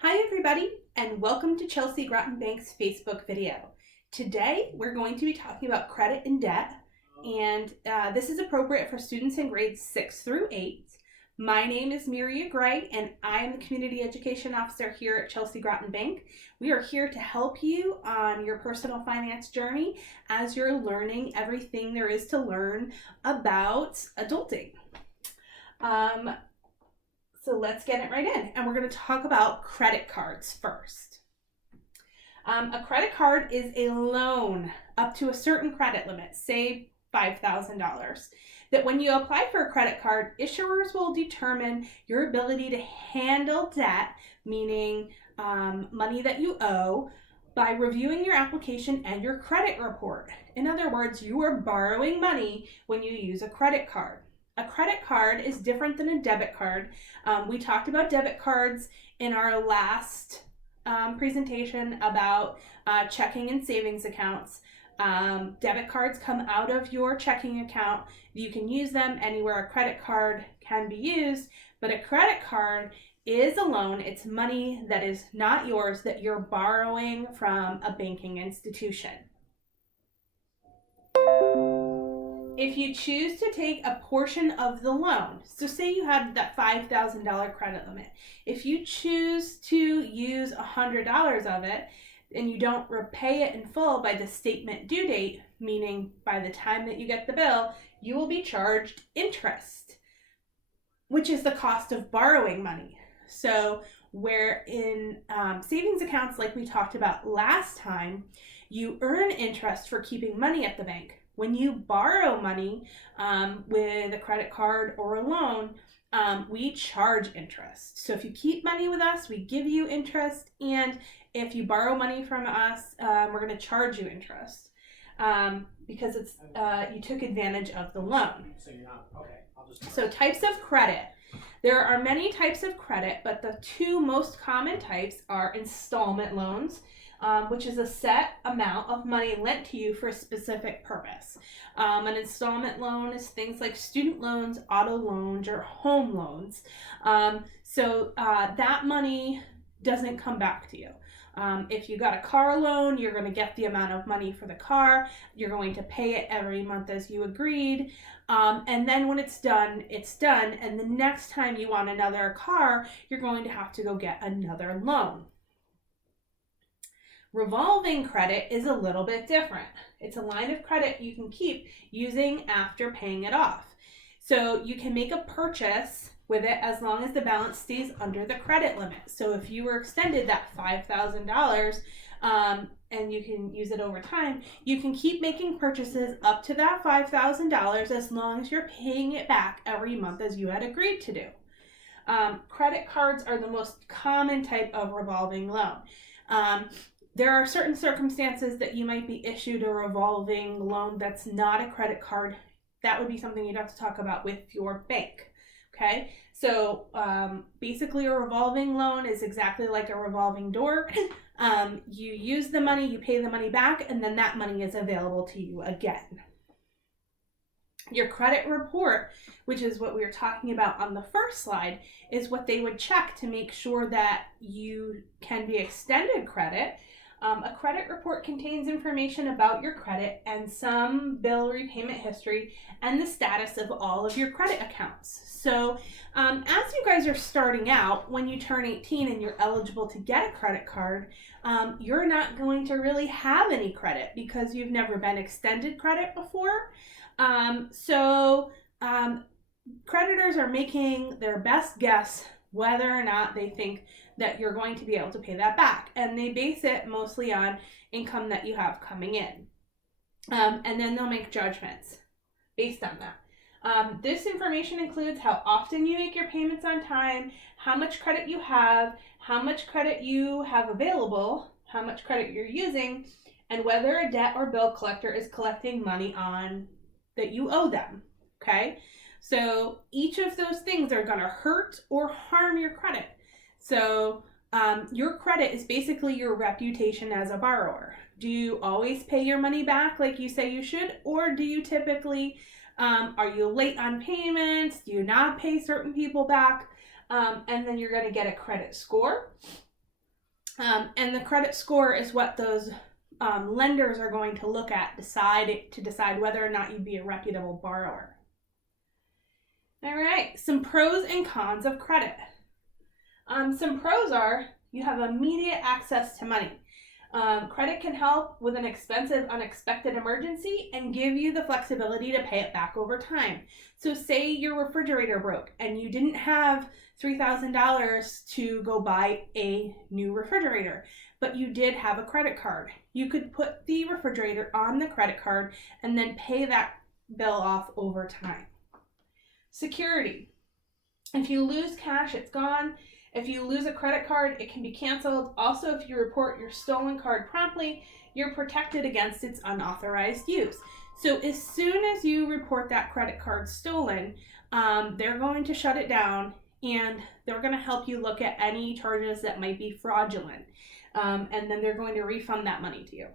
Hi everybody, and welcome to Chelsea Groton Bank's Facebook video. Today we're going to be talking about credit and debt, and this is appropriate for students in grades 6 through 8. My name is Miria Gray, and I am the Community Education Officer here at Chelsea Groton Bank. We are here to help you on your personal finance journey as you're learning everything there is to learn about adulting. So let's get it right in, and we're going to talk about credit cards first. A credit card is a loan up to a certain credit limit, say $5,000, that when you apply for a credit card, issuers will determine your ability to handle debt, meaning money that you owe, by reviewing your application and your credit report. In other words, you are borrowing money when you use a credit card. A credit card is different than a debit card. We talked about debit cards in our last presentation about checking and savings accounts. Debit cards come out of your checking account. You can use them anywhere a credit card can be used, but a credit card is a loan. It's money that is not yours that you're borrowing from a banking institution. If you choose to take a portion of the loan, so say you have that $5,000 credit limit, if you choose to use $100 of it and you don't repay it in full by the statement due date, meaning by the time that you get the bill, you will be charged interest, which is the cost of borrowing money. So where in savings accounts, like we talked about last time, you earn interest for keeping money at the bank. When you borrow money with a credit card or a loan, we charge interest. So if you keep money with us, we give you interest. And if you borrow money from us, we're going to charge you interest because it's you took advantage of the loan. So types of credit. There are many types of credit, but the two most common types are installment loans, which is a set amount of money lent to you for a specific purpose. An installment loan is things like student loans, auto loans, or home loans. So that money doesn't come back to you. If you got a car loan, you're going to get the amount of money for the car. You're going to pay it every month as you agreed. And then when it's done, it's done. And the next time you want another car, you're going to have to go get another loan. Revolving credit is a little bit different. It's a line of credit you can keep using after paying it off. So you can make a purchase with it as long as the balance stays under the credit limit. So if you were extended that $5,000 and you can use it over time, you can keep making purchases up to that $5,000 as long as you're paying it back every month as you had agreed to do. Credit cards are the most common type of revolving loan. There are certain circumstances that you might be issued a revolving loan that's not a credit card. That would be something you'd have to talk about with your bank. Okay, so basically a revolving loan is exactly like a revolving door. You use the money, you pay the money back, and then that money is available to you again. Your credit report, which is what we were talking about on the first slide, is what they would check to make sure that you can be extended credit. A credit report contains information about your credit and some bill repayment history and the status of all of your credit accounts. So as you guys are starting out, when you turn 18 and you're eligible to get a credit card, you're not going to really have any credit because you've never been extended credit before. Creditors are making their best guess whether or not they think that you're going to be able to pay that back. And they base it mostly on income that you have coming in. And then they'll make judgments based on that. This information includes how often you make your payments on time, how much credit you have available, how much credit you're using, and whether a debt or bill collector is collecting money on that you owe them. Okay? So each of those things are going to hurt or harm your credit. So your credit is basically your reputation as a borrower. Do you always pay your money back like you say you should? Or do you typically, are you late on payments? Do you not pay certain people back? And then you're going to get a credit score. And the credit score is what those lenders are going to look at to decide whether or not you'd be a reputable borrower. All right, some pros and cons of credit. Some pros are you have immediate access to money. Credit can help with an expensive, unexpected emergency and give you the flexibility to pay it back over time. So say your refrigerator broke and you didn't have $3,000 to go buy a new refrigerator, but you did have a credit card. You could put the refrigerator on the credit card and then pay that bill off over time. Security. If you lose cash, it's gone. If you lose a credit card, it can be canceled. Also, if you report your stolen card promptly, you're protected against its unauthorized use. So as soon as you report that credit card stolen, they're going to shut it down and they're going to help you look at any charges that might be fraudulent. And then they're going to refund that money to you.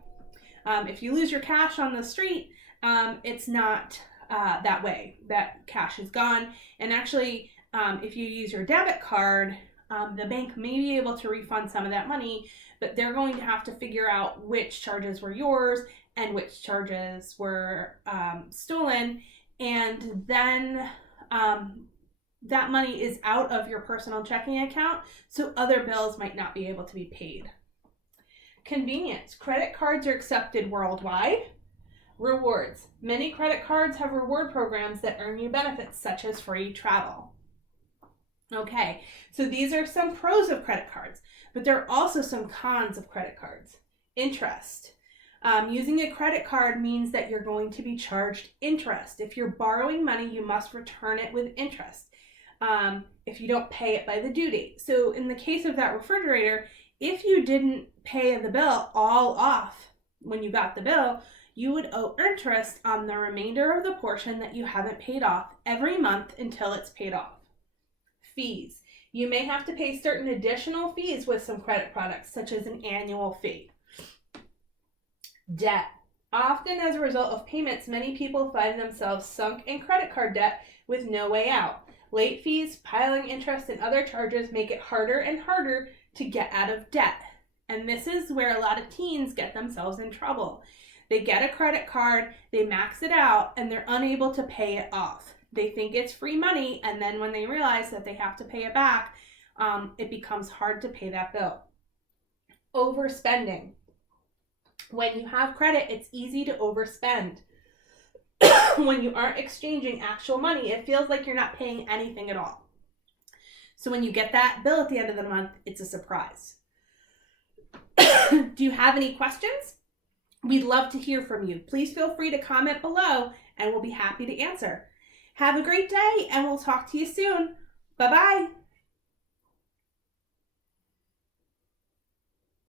If you lose your cash on the street, it's not that way. That cash is gone. And actually, if you use your debit card, the bank may be able to refund some of that money, but they're going to have to figure out which charges were yours and which charges were stolen. And then that money is out of your personal checking account, so other bills might not be able to be paid. Convenience. Credit cards are accepted worldwide. Rewards. Many credit cards have reward programs that earn you benefits such as free travel. Okay, so these are some pros of credit cards, but there are also some cons of credit cards. Interest. Using a credit card means that you're going to be charged interest. If you're borrowing money, you must return it with interest if you don't pay it by the due date. So in the case of that refrigerator, if you didn't pay the bill all off when you got the bill, you would owe interest on the remainder of the portion that you haven't paid off every month until it's paid off. Fees. You may have to pay certain additional fees with some credit products, such as an annual fee. Debt. Often as a result of payments, many people find themselves sunk in credit card debt with no way out. Late fees, piling interest, and other charges make it harder and harder to get out of debt. And this is where a lot of teens get themselves in trouble. They get a credit card, they max it out, and they're unable to pay it off. They think it's free money, and then when they realize that they have to pay it back, it becomes hard to pay that bill. Overspending. When you have credit, it's easy to overspend. When you aren't exchanging actual money, it feels like you're not paying anything at all. So when you get that bill at the end of the month, it's a surprise. Do you have any questions? We'd love to hear from you. Please feel free to comment below, and we'll be happy to answer. Have a great day, and we'll talk to you soon. Bye-bye.